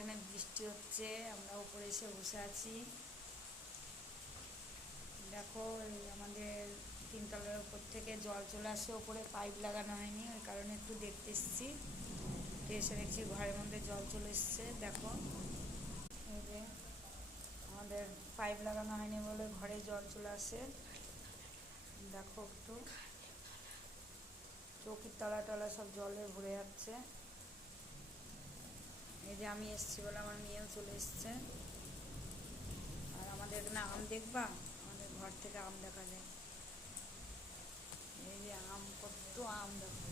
এখানে বৃষ্টি হচ্ছে, আমরা উপরে এসে বসে আছি। দেখো আমাদের তিনতলার উপর থেকে জল চলে আসে, ওপরে পাইপ লাগানো হয়নি, ওই কারণে একটু দেখতে এসেছি। এসে দেখছি ঘরের মধ্যে জল চলে এসছে। দেখো এই যে আমাদের পাইপ লাগানো হয়নি বলে ঘরে জল চলে আসে। দেখো একটু চৌকির তলা টলা সব জলে ভরে যাচ্ছে। এই যে আমি এসছি বলে আমার মেয়েও চলে এসছে। আর আমাদের এখানে আম দেখবা, আমাদের ঘর থেকে আম দেখা যায়। এই যে আম, কত আম দেখো।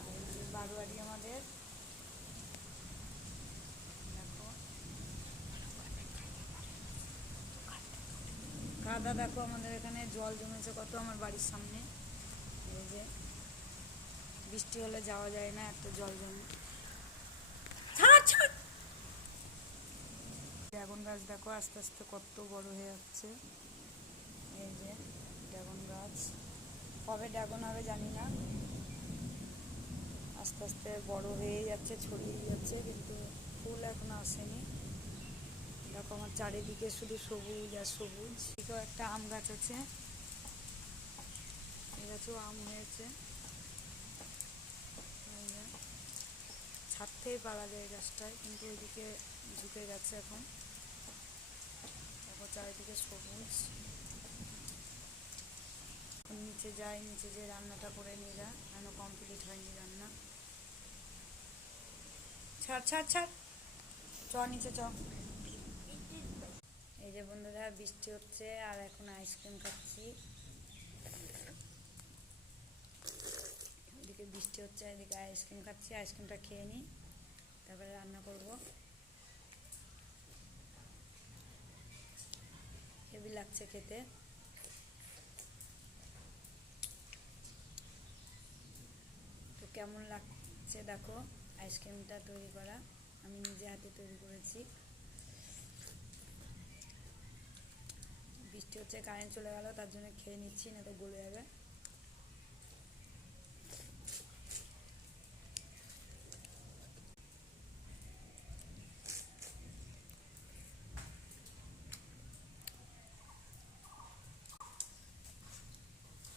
আর এই যে বারোয়ারি আমাদের, দেখো কাদা। দেখো আমাদের এখানে জল জমেছে কত আমার বাড়ির সামনে। এই যে বৃষ্টি হলে যাওয়া যায় না, এত জল জমে। ড্রাগন গাছ দেখো আস্তে আস্তে কত বড় হয়ে যাচ্ছে। এই যে ড্রাগন গাছ, কবে ড্রাগন হবে জানি না, আস্তে আস্তে বড় হয়ে যাচ্ছে, ছড়িয়ে যাচ্ছে, কিন্তু ফুল এখনো আসেনি। দেখো আমার চারিদিকে শুধু সবুজ আর সবুজ। এদিকেও একটা আম গাছ আছে, এই গাছেও আম হয়েছে। ছাদ থেকে পাড়া যায় গাছটায়, কিন্তু ওইদিকে ঝুঁকে গেছে এখন। দেখো চারিদিকে সবুজ। নিচে যাই, নিচে যে রান্নাটা করে নিয়ে যা, এখনো কমপ্লিট হয়নি রান্না। ছাড় ছাড় ছাড়, চ নিচে চ। এই যে বন্ধুরা বৃষ্টি হচ্ছে আর এখন আইসক্রিম খাচ্ছি। এদিকে বৃষ্টি হচ্ছে, এদিকে আইসক্রিম খাচ্ছি। আইসক্রিমটা খেয়ে নিই, তারপরে রান্না করব। হেভি লাগছে খেতে। তো কেমন লাগছে দেখো, আইসক্রিমটা তৈরি করা আমি নিজে হাতে তৈরি করেছি। বৃষ্টি হচ্ছে, কারেন্ট চলে গেল, তার জন্য খেয়ে নিচ্ছি, না তো গলে যাবে।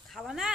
খাবা না?